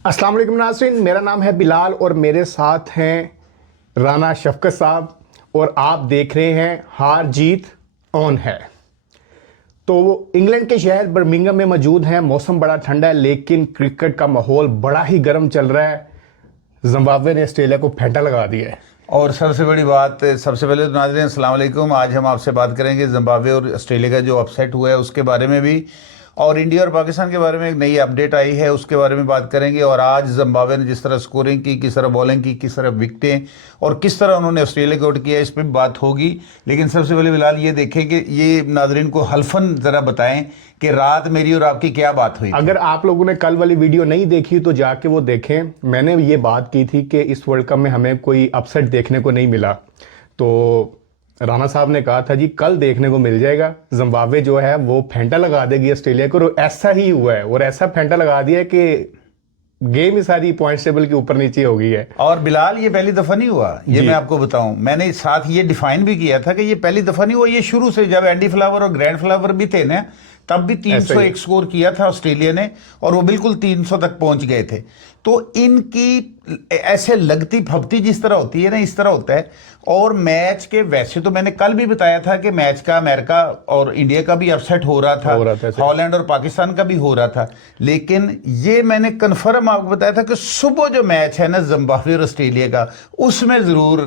अस्सलाम वालेकुम नाज़रीन, मेरा नाम है बिलाल और मेरे साथ हैं राना शफकत साहब और आप देख रहे हैं हार जीत ऑन है। तो इंग्लैंड के शहर बर्मिंघम में मौजूद हैं। मौसम बड़ा ठंडा है लेकिन क्रिकेट का माहौल बड़ा ही गर्म चल रहा है। जिम्बाब्वे ने ऑस्ट्रेलिया को फेंटा लगा दिया है। और सबसे बड़ी बात, सबसे पहले तो नाज़रीन अस्सलाम वालेकुम। आज हम आपसे बात करेंगे जिम्बाब्वे और ऑस्ट्रेलिया का जो अपसेट हुआ है उसके बारे में भी, और इंडिया और पाकिस्तान के बारे में एक नई अपडेट आई है उसके बारे में बात करेंगे। और आज जिम्बाब्वे ने जिस तरह स्कोरिंग की, किस तरह बॉलिंग की, किस तरह विकेटें और किस तरह उन्होंने ऑस्ट्रेलिया को आउट किया, इस पर बात होगी। लेकिन सबसे पहले बिलाल ये देखें कि ये नाज़रीन को हल्फन ज़रा बताएं कि रात मेरी और आपकी क्या बात हुई। अगर आप लोगों ने कल वाली वीडियो नहीं देखी तो जाके वो देखें। मैंने ये बात की थी कि इस वर्ल्ड कप में हमें कोई अपसेट देखने को नहीं मिला, तो राणा साहब ने कहा था जी कल देखने को मिल जाएगा। जिम्बाब्वे जो है वो फेंटा लगा देगी ऑस्ट्रेलिया को, और ऐसा ही हुआ है। और ऐसा फेंटा लगा दिया कि गेम ही सारी पॉइंट टेबल के ऊपर नीचे हो गई है। और बिलाल ये पहली दफा नहीं हुआ, ये मैं आपको बताऊं, मैंने साथ ये डिफाइन भी किया था कि ये पहली दफा नहीं हुआ। ये शुरू से जब एंडी फ्लावर और ग्रैंड फ्लावर भी थे ना, तब भी 301 स्कोर किया था ऑस्ट्रेलिया ने और वो बिल्कुल 300 तक पहुंच गए थे। तो इनकी ऐसे लगती फपती जिस तरह होती है ना, इस तरह होता है। और मैच के वैसे तो मैंने कल भी बताया था कि मैच का अमेरिका और इंडिया का भी अपसेट हो रहा था, हॉलैंड और पाकिस्तान का भी हो रहा था। लेकिन ये मैंने कन्फर्म आपको बताया था कि सुबह जो मैच है ना जिम्बाब्वे और ऑस्ट्रेलिया का, उसमें जरूर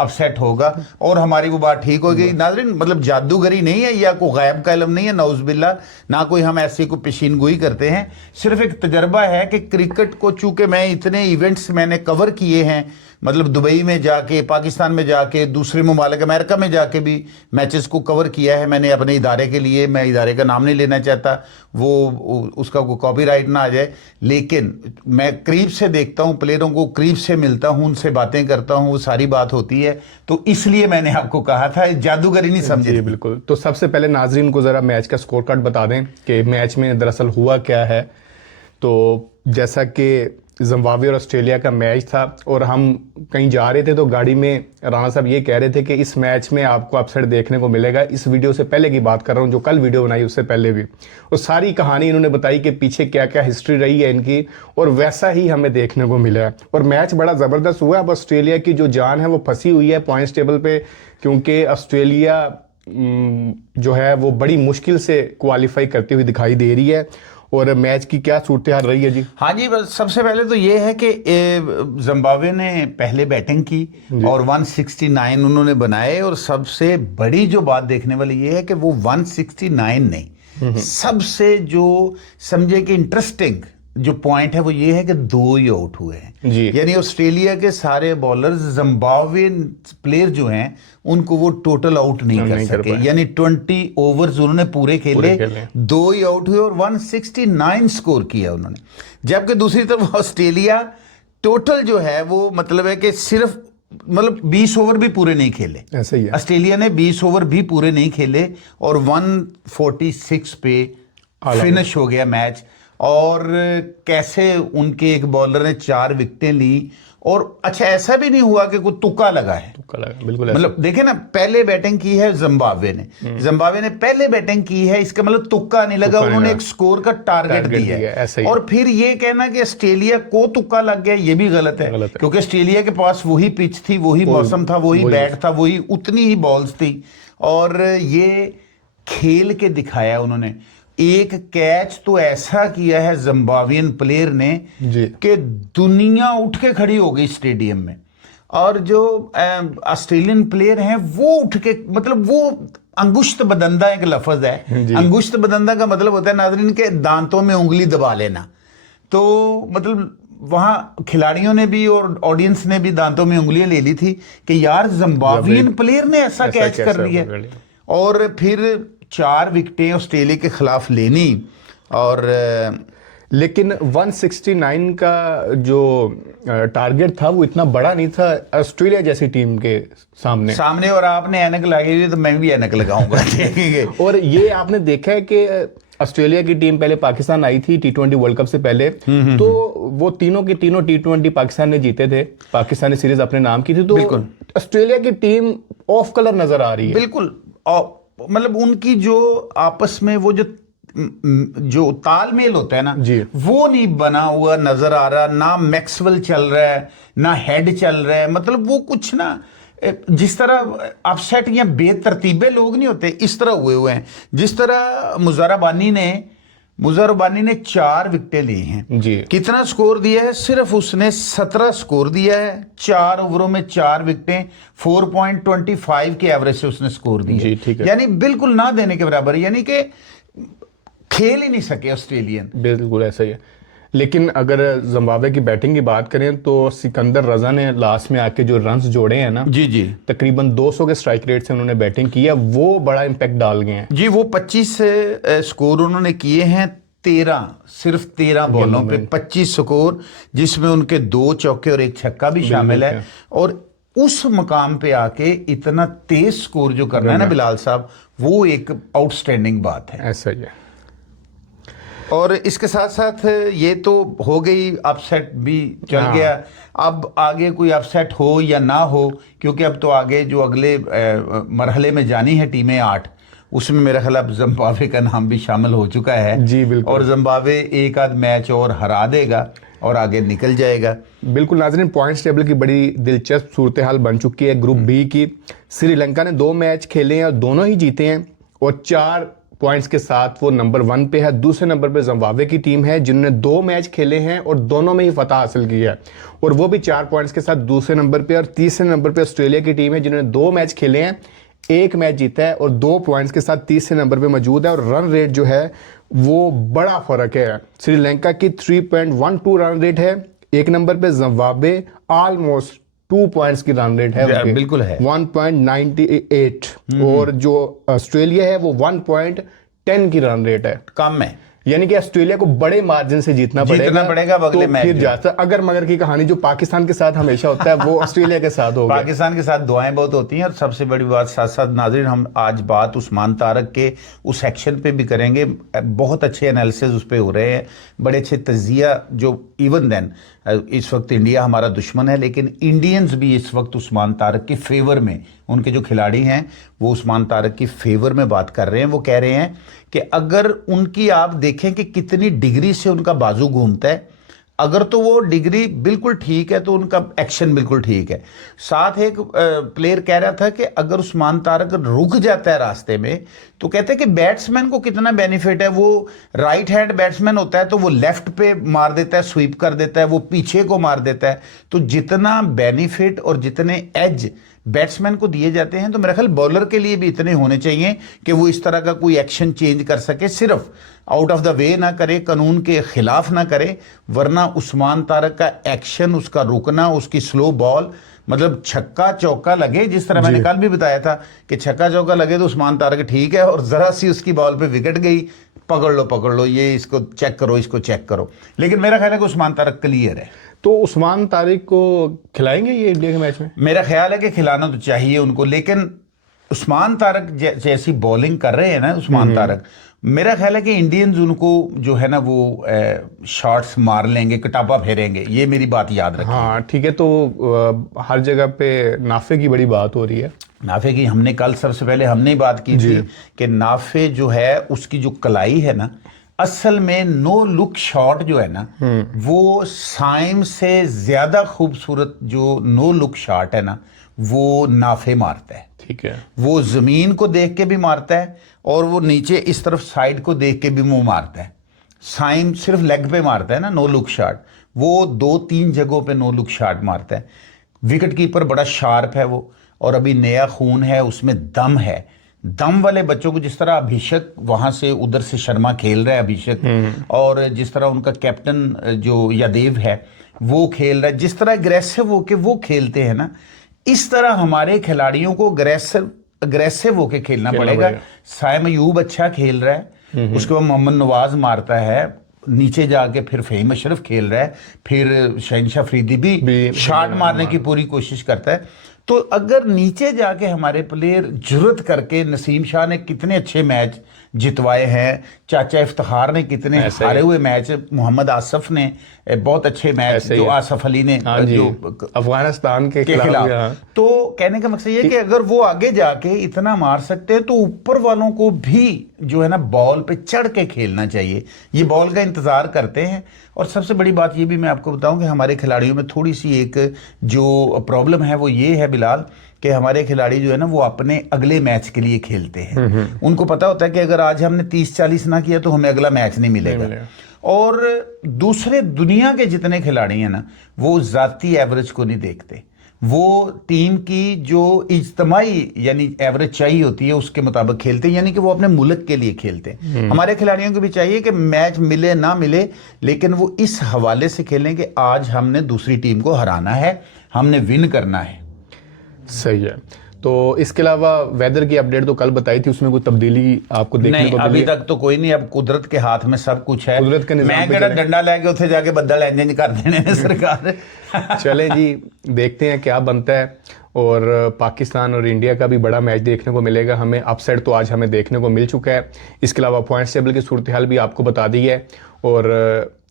अपसेट होगा और हमारी वो बात ठीक होगी। नाज़रीन मतलब जादूगरी नहीं है या कोई गायब का इल्म नहीं है, नौज़ुबिल्लाह, ना कोई हम ऐसी को पेशीनगोई करते हैं। सिर्फ एक तजर्बा है कि क्रिकेट को, चूंकि मैं इतने इवेंट्स मैंने कवर किए हैं, मतलब दुबई में जाके, पाकिस्तान में जाके, दूसरे ममालिक अमेरिका में जाके भी मैचेस को कवर किया है मैंने अपने इदारे के लिए। मैं इदारे का नाम नहीं लेना चाहता, वो उसका कोई कॉपीराइट ना आ जाए। लेकिन मैं करीब से देखता हूँ प्लेयरों को, करीब से मिलता हूँ, उनसे बातें करता हूँ, वो सारी बात होती है। तो इसलिए मैंने आपको कहा था, जादूगरी नहीं समझे। बिल्कुल। तो सबसे पहले नाजरीन को ज़रा मैच का स्कोर कार्ड बता दें कि मैच में दरअसल हुआ क्या है। तो जैसा कि जिम्बाब्वे और ऑस्ट्रेलिया का मैच था और हम कहीं जा रहे थे तो गाड़ी में राणा साहब ये कह रहे थे कि इस मैच में आपको अपसेट देखने को मिलेगा। इस वीडियो से पहले की बात कर रहा हूँ, जो कल वीडियो बनाई उससे पहले भी, और सारी कहानी इन्होंने बताई कि पीछे क्या क्या हिस्ट्री रही है इनकी, और वैसा ही हमें देखने को मिला है। और मैच बड़ा ज़बरदस्त हुआ। अब ऑस्ट्रेलिया की जो जान है वो फंसी हुई है पॉइंट्स टेबल पे, क्योंकि ऑस्ट्रेलिया जो है वो बड़ी मुश्किल से क्वालिफाई करती हुई दिखाई दे रही है। और मैच की क्या सूरत हाल रही है जी? हाँ जी, बस सबसे पहले तो ये है कि जिम्बाब्वे ने पहले बैटिंग की और 169 उन्होंने बनाए। और सबसे बड़ी जो बात देखने वाली ये है कि वो 169 नहीं, सबसे जो समझे कि इंटरेस्टिंग जो पॉइंट है वो ये है कि 2 ही आउट हुए हैं। यानी ऑस्ट्रेलिया के सारे बॉलर्स जिम्बाब्वेन प्लेयर जो हैं उनको वो टोटल आउट नहीं कर सके। यानी 20 ओवर्स उन्होंने पूरे खेले, 2 ही आउट हुए और 169 स्कोर किया उन्होंने। जबकि दूसरी तरफ ऑस्ट्रेलिया टोटल जो है वो मतलब है कि सिर्फ 20 ओवर भी पूरे नहीं खेले। ऐसे ही है। ऑस्ट्रेलिया ने 20 ओवर भी पूरे नहीं खेले और 146 पे फिनिश हो गया मैच। और कैसे उनके एक बॉलर ने 4 विकेटें ली। और अच्छा, ऐसा भी नहीं हुआ कि कोई तुक्का लगा है, तुक्का लगा, बिल्कुल। मतलब देखे ना, पहले बैटिंग की है जिम्बाब्वे ने पहले बैटिंग की है, इसका मतलब तुक्का नहीं लगा, उन्होंने एक स्कोर का टारगेट दिया है। और फिर ये कहना कि ऑस्ट्रेलिया को तुक्का लग गया, ये भी गलत है, क्योंकि ऑस्ट्रेलिया के पास वही पिच थी, वही मौसम था, वही बैट था, वही उतनी ही बॉल्स थी। और ये खेल के दिखाया उन्होंने। एक कैच तो ऐसा किया है जिम्बाब्वियन प्लेयर ने कि दुनिया उठ के खड़ी हो गई स्टेडियम में। और जो ऑस्ट्रेलियन प्लेयर हैं वो उठ के, मतलब वो अंगुश्त बदंदा एक लफ्ज है, अंगुश्त बदंदा का मतलब होता है नाज़रीन के दांतों में उंगली दबा लेना। तो मतलब वहां खिलाड़ियों ने भी और ऑडियंस ने भी दांतों में उंगलियां ले ली थी कि यार जिम्बाब्वियन प्लेयर ने ऐसा कैच कर लिया। और फिर 4 विकेटें ऑस्ट्रेलिया के खिलाफ लेनी। और लेकिन 169 का जो टारगेट था वो इतना बड़ा नहीं था ऑस्ट्रेलिया जैसी टीम के सामने। और आपने ऐनक लगाई हुई तो मैं भी ऐनक लगाऊंगा। और ये आपने देखा है कि ऑस्ट्रेलिया की टीम पहले पाकिस्तान आई थी T20 वर्ल्ड कप से पहले, तो वो तीनों के तीनों T20 पाकिस्तान ने जीते थे, पाकिस्तान ने सीरीज अपने नाम की थी। तो ऑस्ट्रेलिया की टीम ऑफ कलर नजर आ रही है बिल्कुल। मतलब उनकी जो आपस में वो जो जो तालमेल होता है ना जी। वो नहीं बना हुआ नजर आ रहा, ना मैक्सवेल चल रहा है ना हेड चल रहा है, मतलब वो कुछ ना जिस तरह अपसेट या बेतरतीबे लोग नहीं होते इस तरह हुए हैं। जिस तरह मुजर्रबानी ने 4 विकेटें ली हैं जी। कितना स्कोर दिया है, सिर्फ उसने 17 स्कोर दिया है, 4 ओवरों में 4 विकेटें, 4.25 के एवरेज से उसने स्कोर दिया जी, ठीक है। यानी बिल्कुल ना देने के बराबर, यानी कि खेल ही नहीं सके ऑस्ट्रेलियन। बिल्कुल ऐसा ही है। लेकिन अगर जिम्बाब्वे की बैटिंग की बात करें तो सिकंदर रजा ने लास्ट में आके जो रन्स जोड़े हैं ना, जी जी तकरीबन 200 के स्ट्राइक रेट से उन्होंने बैटिंग की है, वो बड़ा इम्पैक्ट डाल गए हैं। जी, वो 25 स्कोर उन्होंने किए हैं, सिर्फ 13 बॉलों पे 25 स्कोर, जिसमें उनके 2 चौके और 1 छक्का भी शामिल है। और उस मकाम पे आके इतना तेज स्कोर जो करना है ना बिलाल साहब, वो एक आउटस्टैंडिंग बात है। ऐसा ही है। और इसके साथ साथ ये तो हो गई, अपसेट भी चल गया। अब आगे कोई अपसेट हो या ना हो, क्योंकि अब तो आगे जो अगले मरहले में जानी है टीमें 8, उसमें मेरा ख्याल अब जिम्बाब्वे का नाम भी शामिल हो चुका है। जी बिल्कुल। और जिम्बाब्वे एक आध मैच और हरा देगा और आगे निकल जाएगा। बिल्कुल नाज़रीन, पॉइंट्स टेबल की बड़ी दिलचस्प सूरत हाल बन चुकी है ग्रुप बी की। श्रीलंका ने 2 मैच खेले हैं और दोनों ही जीते हैं और 4 पॉइंट्स के साथ वो नंबर 1 पे है। दूसरे नंबर पे जिम्बाब्वे की टीम है जिन्होंने 2 मैच खेले हैं और दोनों में ही फतह हासिल की है और वो भी 4 पॉइंट्स के साथ दूसरे नंबर पे। और तीसरे नंबर पे ऑस्ट्रेलिया की टीम है जिन्होंने 2 मैच खेले हैं, 1 मैच जीता है और 2 पॉइंट्स के साथ तीसरे नंबर पे मौजूद है। और रन रेट जो है वो बड़ा फर्क है। श्रीलंका की 3.12 रन रेट है 1 नंबर पे, जिम्बाब्वे ऑलमोस्ट 2 पॉइंट्स की रन रेट है, बिल्कुल है 1.98 और जो ऑस्ट्रेलिया है वो 1.10 की रन रेट है, कम है। यानी कि ऑस्ट्रेलिया को बड़े मार्जिन से जीतना पड़ेगा अगले तो मैच फिर जाता। अगर मगर की कहानी जो पाकिस्तान के साथ हमेशा होता है वो ऑस्ट्रेलिया के साथ होगा। पाकिस्तान के साथ दुआएं बहुत होती हैं। और सबसे बड़ी बात साथ साथ नाज़रीन, हम आज बात उस्मान तारक के उस एक्शन पे भी करेंगे। बहुत अच्छे एनालिसिस उस पे हो रहे हैं, बड़े अच्छे तजिया। जो इवन देन इस वक्त इंडिया हमारा दुश्मन है, लेकिन इंडियंस भी इस वक्त उस्मान तारक के फेवर में, उनके जो खिलाड़ी हैं वो उस्मान तारक की फेवर में बात कर रहे हैं। वो कह रहे हैं कि अगर उनकी आप देखें कि कितनी डिग्री से उनका बाजू घूमता है, अगर तो वो डिग्री बिल्कुल ठीक है तो उनका एक्शन बिल्कुल ठीक है। साथ एक प्लेयर कह रहा था कि अगर उस्मान तारक रुक जाता है रास्ते में तो कहते हैं कि बैट्समैन को कितना बेनिफिट है। वो राइट हैंड बैट्समैन होता है तो वो लेफ्ट पे मार देता है, स्वीप कर देता है, वो पीछे को मार देता है। तो जितना बेनिफिट और जितने एज बैट्समैन को दिए जाते हैं, तो मेरा ख्याल बॉलर के लिए भी इतने होने चाहिए कि वो इस तरह का कोई एक्शन चेंज कर सके, सिर्फ आउट ऑफ द वे ना करे, कानून के खिलाफ ना करे। वरना उस्मान तारक का एक्शन, उसका रुकना, उसकी स्लो बॉल, मतलब छक्का चौका लगे, जिस तरह मैंने कल भी बताया था कि छक्का चौका लगे तो उस्मान तारक ठीक है, और जरा सी उसकी बॉल पे विकेट गई, पकड़ लो, ये इसको चेक करो, इसको चेक करो। लेकिन मेरा ख्याल है कि उस्मान तारक क्लियर है। तो उस्मान तारिक को खिलाएंगे ये इंडिया के मैच में? मेरा ख्याल है कि खिलाना तो चाहिए उनको, लेकिन उस्मान तारक जैसी बॉलिंग कर रहे हैं ना उस्मान तारक, मेरा ख्याल है कि इंडियंस उनको जो है ना वो शॉट्स मार लेंगे, कटापा फेरेंगे। ये मेरी बात याद रखिए। हाँ ठीक है। तो हर जगह पे नाफे की बड़ी बात हो रही है। नाफे की हमने कल सबसे पहले हमने ही बात की थी कि नाफे जो है उसकी जो कलाई है ना, असल में नो लुक शॉट जो है ना, वो साइम से ज्यादा खूबसूरत जो नो लुक शॉट है ना, वो नाफे मारता है। ठीक है। वो जमीन को देख के भी मारता है और वो नीचे इस तरफ साइड को देख के भी मुंह मारता है। साइम सिर्फ लेग पे मारता है ना नो लुक शॉट, वो 2-3 जगहों पे नो लुक शॉट मारता है। विकेट कीपर बड़ा शार्प है वो, और अभी नया खून है, उसमें दम है। दम वाले बच्चों को, जिस तरह अभिषेक वहां से उधर से शर्मा खेल रहा है अभिषेक, और जिस तरह उनका कैप्टन जो यादेव है वो खेल रहा है, जिस तरह अग्रेसिव होके वो खेलते हैं ना, इस तरह हमारे खिलाड़ियों को अग्रेसिव होके खेलना पड़ेगा। साइम अयूब अच्छा खेल रहा है, उसके बाद मोहम्मद नवाज मारता है, नीचे जाके फिर फ़हीम अशरफ खेल रहा है, फिर शहनशाह अफरीदी भी शॉट मारने की पूरी कोशिश करता है। तो अगर नीचे जाके हमारे प्लेयर जुर्रत करके, नसीम शाह ने कितने अच्छे मैच जितवाए हैं, चाचा इफ्तिखार ने कितने हारे हुए मैच, मोहम्मद आसफ ने बहुत अच्छे मैच, जो आसफ अली ने जो अफगानिस्तान के खिलाफ। तो कहने का मकसद ये कि अगर वो आगे जाके इतना मार सकते हैं तो ऊपर वालों को भी जो है ना बॉल पे चढ़ के खेलना चाहिए, ये बॉल का इंतज़ार करते हैं। और सबसे बड़ी बात ये भी मैं आपको बताऊं कि हमारे खिलाड़ियों में थोड़ी सी एक जो प्रॉब्लम है वो ये है बिलाल, कि हमारे खिलाड़ी जो है ना वो अपने अगले मैच के लिए खेलते हैं। उनको पता होता है कि अगर आज हमने 30-40 ना किया तो हमें अगला मैच नहीं मिलेगा। और दूसरे दुनिया के जितने खिलाड़ी हैं ना वो ज़ाती एवरेज को नहीं देखते, वो टीम की जो इज्तमाही यानी एवरेज चाहिए होती है उसके मुताबिक खेलते हैं, यानी कि वो अपने मुल्क के लिए खेलते हैं। हमारे खिलाड़ियों को भी चाहिए कि मैच मिले ना मिले लेकिन वो इस हवाले से खेलें कि आज हमने दूसरी टीम को हराना है, हमने विन करना है। सही है। तो इसके अलावा वेदर की अपडेट तो कल बताई थी, उसमें कोई तब्दीली आपको देखने नहीं, को मिली? अभी तक तो कोई नहीं। अब कुदरत के हाथ में सब कुछ है। कुदरत के निज़ाम मैं पे केड़ा चलें। डंडा लेके उठे जाके बदल एंजन कर देने ने सरकार। चलें जी, देखते हैं क्या बनता है। और पाकिस्तान और इंडिया का भी बड़ा मैच देखने को मिलेगा हमें। अपसेट तो आज हमें देखने को मिल चुका है। इसके अलावा पॉइंट टेबल की सूरत हाल भी आपको बता दी है। और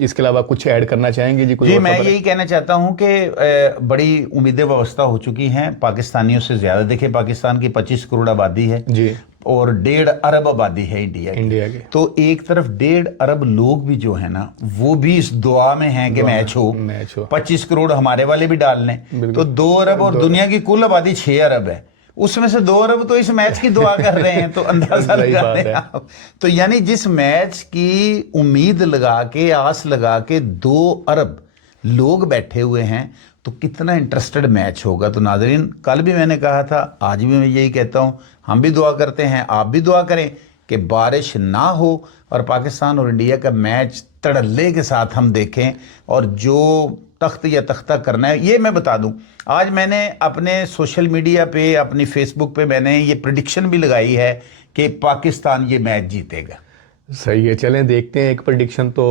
इसके अलावा कुछ ऐड करना चाहेंगे जी? जी, मैं यही कहना चाहता हूं कि बड़ी उम्मीदें वाबस्ता हो चुकी हैं पाकिस्तानियों से ज़्यादा। देखिए, पाकिस्तान की 25 करोड़ आबादी है जी, और 1.5 अरब आबादी है इंडिया की। तो एक तरफ 1.5 अरब लोग भी जो है ना वो भी इस दुआ में हैं कि मैच हो। 25 करोड़ हमारे वाले भी डाल लें तो 2 अरब, और दुनिया की कुल आबादी 6 अरब है, उसमें से 2 अरब तो इस मैच की दुआ कर रहे हैं। तो अंदाजा लगा लें आप। तो यानी जिस मैच की उम्मीद लगा के, आस लगा के 2 अरब लोग बैठे हुए हैं, तो कितना इंटरेस्टेड मैच होगा। तो नाज़रीन, कल भी मैंने कहा था, आज भी मैं यही कहता हूं, हम भी दुआ करते हैं, आप भी दुआ करें कि बारिश ना हो और पाकिस्तान और इंडिया का मैच तड़ल्ले के साथ हम देखें। और जो तख्त या तख्ता करना है, ये मैं बता दूं, आज मैंने अपने सोशल मीडिया पे, अपनी फेसबुक पे मैंने ये प्रेडिक्शन भी लगाई है कि पाकिस्तान ये मैच जीतेगा। सही है, चलें देखते हैं। एक प्रेडिक्शन तो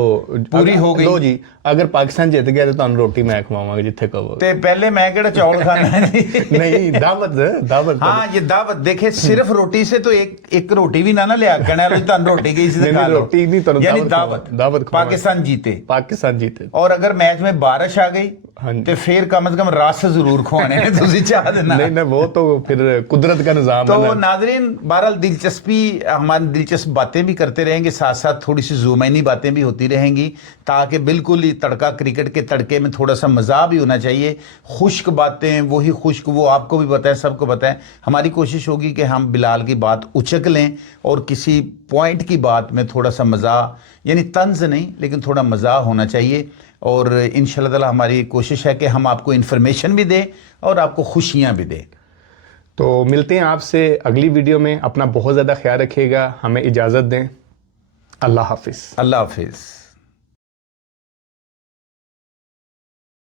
पूरी हो गई। लो जी, अगर पाकिस्तान जीत गया तो तुम रोटी मैं खवावांगा जिथे कहो। ते पहले मैं केड़ा चौल खाना है जी? नहीं, दावत। हाँ, ये दावत। देखे, सिर्फ रोटी से तो एक रोटी भी ना लिया कहना भी तुम रोटी की से खा लो। रोटी नहीं तो यानी दावत पाकिस्तान जीते। और अगर मैच में बारिश आ गई तो फिर कम से कम रस जरूर खुआने ने तुसी चाह देना। नहीं, वो तो फिर कुदरत का निजाम है। तो नाजरीन, बहरहाल दिलचस्पी, हमारी दिलचस्प बातें भी करते रहेंगे, साथ साथ थोड़ी सी ज़ुमैनी बातें भी होती रहेंगी, ताकि बिल्कुल ही तड़का, क्रिकेट के तड़के में थोड़ा सा मज़ा भी होना चाहिए। खुश्क बातें, वही खुश्क, वो आपको भी बताएं, सबको बताएं। हमारी कोशिश होगी कि हम बिलाल की बात उचक लें और किसी पॉइंट की बात में थोड़ा सा मज़ा, यानी तंज नहीं लेकिन थोड़ा मज़ा होना चाहिए। और इंशाल्लाह ताला हमारी कोशिश है कि हम आपको इन्फॉर्मेशन भी दें और आपको खुशियाँ भी दें। तो मिलते हैं आपसे अगली वीडियो में। अपना बहुत ज़्यादा ख्याल रखिएगा, हमें इजाज़त दें। अल्लाह हाफिज़। अल्लाह हाफिज़।